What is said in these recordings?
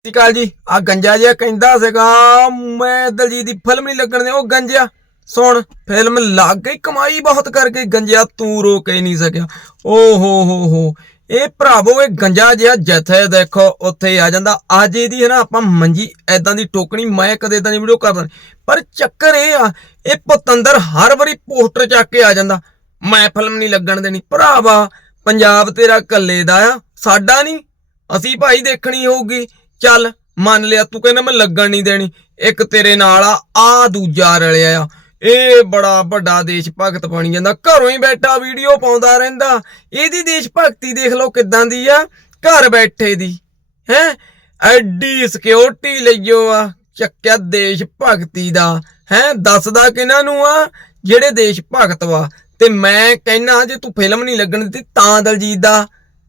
ਸਤਿ ਸ਼੍ਰੀ ਅਕਾਲ ਜੀ। ਆ ਗੰਜਾ ਜਿਹਾ ਕਹਿੰਦਾ ਸੀਗਾ, ਮੈਂ ਦਲਜੀਤ ਦੀ ਫਿਲਮ ਨਹੀਂ ਲੱਗਣ ਦੇ ਉਹ ਗੰਜਿਆ ਸੁਣ ਫਿਲਮ ਲੱਗ ਗਈ, ਕਮਾਈ ਬਹੁਤ ਕਰਕੇ ਗੰਜਿਆ ਤੂੰ ਰੋ ਕੇ ਨਹੀਂ ਸਕਿਆ। ਓ ਹੋ ਹੋ ਹੋ। ਇਹ ਭਰਾਵੋ, ਇਹ ਗੰਜਾ ਜਿਹਾ ਜਥੇ ਦੇਖੋ, ਉੱਥੇ ਆ ਜਾਂਦਾ। ਅੱਜ ਇਹਦੀ ਹੈ ਨਾ, ਆਪਾਂ ਮੰਜੀ ਐਦਾਂ ਦੀ ਟੋਕਣੀ, ਮੈਂ ਕਦੇ ਇਦਾਂ ਦੀ ਵੀਡੀਓ ਕਰਦਾ ਪਰ ਚੱਕਰ ਇਹ ਆ, ਇਹ ਪਤੰਦਰ ਹਰ ਵਾਰੀ ਪੋਸਟਰ ਚੱਕ ਕੇ ਆ ਜਾਂਦਾ। ਮੈਂ ਫਿਲਮ ਨਹੀਂ ਲੱਗਣ ਦੇਣੀ। ਭਰਾਵਾ, ਪੰਜਾਬ ਤੇਰਾ ਕੱਲੇ ਦਾ ਆ, ਸਾਡਾ ਨਹੀਂ। ਅਸੀਂ ਭਾਈ ਦੇਖਣੀ ਹੋਊਗੀ। ਚੱਲ ਮੰਨ ਲਿਆ, ਤੂੰ ਕਹਿੰਦਾ ਮੈਂ ਲੱਗਣ ਨਹੀਂ ਦੇਣੀ। ਇੱਕ ਤੇਰੇ ਨਾਲ ਆ ਆ ਦੂਜਾ ਰਲਿਆ ਆ। ਇਹ ਬੜਾ ਵੱਡਾ ਦੇਸ਼ ਭਗਤ ਬਣ ਜਾਂਦਾ। ਘਰੋਂ ਹੀ ਬੈਠਾ, ਵੀਡੀਓ ਪਾਉਂਦਾ ਰਹਿੰਦਾ। ਇਹਦੀ ਦੇਸ਼ ਭਗਤੀ ਦੇਖ ਲਓ ਕਿਦਾਂ ਦੀ ਆ, ਘਰ ਬੈਠੇ ਦੀ, ਹੈ? ਐਡੀ ਸਿਕਿਉਰਿਟੀ ਲਈਓ ਆ, ਚੱਕਿਆ ਦੇਸ਼ ਭਗਤੀ ਦਾ, ਹੈ? ਦੱਸਦਾ ਕਿਹਨਾਂ ਨੂੰ ਆ, ਜਿਹੜੇ ਦੇਸ਼ ਭਗਤ ਵਾ। ਤੇ ਮੈਂ ਕਹਿਣਾ ਜੇ ਤੂੰ ਫਿਲਮ ਨਹੀਂ ਲੱਗਣ ਦਿੱਤੀ ਤਾਂ ਦਲਜੀਤ ਦਾ।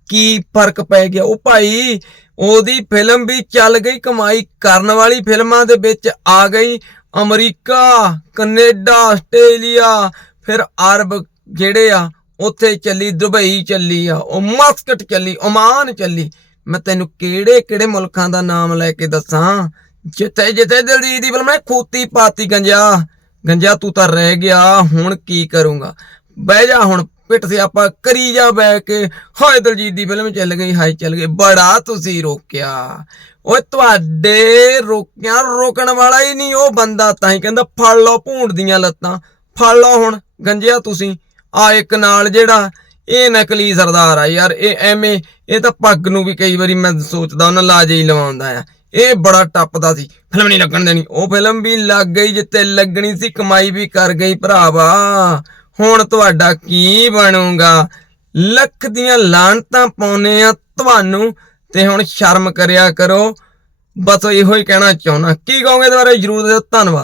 ਕੀ ਫ਼ਰਕ ਪੈ ਗਿਆ? ਉਹ ਭਾਈ, ਉਹਦੀ ਫਿਲਮ ਵੀ ਚੱਲ ਗਈ, ਕਮਾਈ ਕਰਨ ਵਾਲੀ ਫਿਲਮਾਂ ਦੇ ਵਿੱਚ ਆ ਗਈ। ਅਮਰੀਕਾ, ਕੈਨੇਡਾ, ਆਸਟ੍ਰੇਲੀਆ, ਫਿਰ ਅਰਬ ਜਿਹੜੇ ਆ, ਉੱਥੇ ਚੱਲੀ, ਦੁਬਈ ਚੱਲੀ ਆ, ਉਹ ਮਸਕਟ ਚੱਲੀ, ਓਮਾਨ ਚੱਲੀ। ਮੈਂ ਤੈਨੂੰ ਕਿਹੜੇ ਕਿਹੜੇ ਮੁਲਕਾਂ ਦਾ ਨਾਮ ਲੈ ਕੇ ਦੱਸਾਂ? ਜਿੱਥੇ ਜਿੱਥੇ ਦਿਲਜੀਤ ਦੀ ਫਿਲਮ ਨੇ ਖੂਤੀ ਪਾਤੀ ਗੰਜਾ। ਗੰਜਾ ਤੂੰ ਤਾਂ ਰਹਿ ਗਿਆ, ਹੁਣ ਕੀ ਕਰੂੰਗਾ? ਬਹਿ ਜਾ ਹੁਣ ਪਿੱਟ ਤੇ ਆਪਾਂ ਕਰੀ ਜਾ ਬੈ ਕੇ। ਹਾਏ ਦਲਜੀਤ ਦੀ ਫਿਲਮ ਚੱਲ ਗਈ, ਹਾਏ ਚੱਲ ਗਈ। ਬੜਾ ਤੁਸੀਂ ਰੋਕਿਆ। ਓਏ ਤੁਹਾਡੇ ਰੋਕਿਆ ਰੋਕਣ ਵਾਲਾ ਹੀ ਨਹੀਂ ਉਹ ਬੰਦਾ, ਤਾਂ ਹੀ ਕਹਿੰਦਾ ਫੜ ਲਓ ਭੂੰਡ ਦੀਆਂ ਲੱਤਾਂ। ਫੜ ਲਓ ਹੁਣ, ਗੰਜਿਆ ਤੁਸੀਂ। ਆ ਇੱਕ ਨਾਲ ਜਿਹੜਾ, ਇਹ ਨਕਲੀ ਸਰਦਾਰ ਆ ਯਾਰ, ਇਹ ਐਵੇਂ, ਇਹ ਤਾਂ ਪੱਗ ਨੂੰ ਵੀ ਕਈ ਵਾਰੀ ਮੈਂ ਸੋਚਦਾ ਉਹਨਾਂ ਲਾਜੇ ਹੀ ਲਵਾਉਂਦਾ ਆ। ਇਹ ਬੜਾ ਟੱਪਦਾ ਸੀ। ਫਿਲਮ ਨਹੀਂ ਲੱਗਣ ਦੇਣੀ। ਉਹ ਫਿਲਮ ਵੀ ਲੱਗ ਗਈ ਜਿੱਤੇ ਲੱਗਣੀ ਸੀ, ਕਮਾਈ ਵੀ ਕਰ ਗਈ ਭਰਾਵਾ। ਹੁਣ ਤੁਹਾਡਾ ਕੀ ਬਣੂਗਾ? ਲੱਖ ਦੀਆਂ ਲਾਣਤਾਂ ਪਾਉਨੇ ਆ ਤੁਹਾਨੂੰ ਤੇ ਹੁਣ ਸ਼ਰਮ ਕਰਿਆ ਕਰੋ। ਬਸ ਇਹੋ ਹੀ ਕਹਿਣਾ ਚਾਹੁੰਦਾ। ਕੀ ਕਹੋਗੇ ਦੁਬਾਰਾ? ਜਰੂਰ ਦਿਓ ਧੰਨਵਾਦ।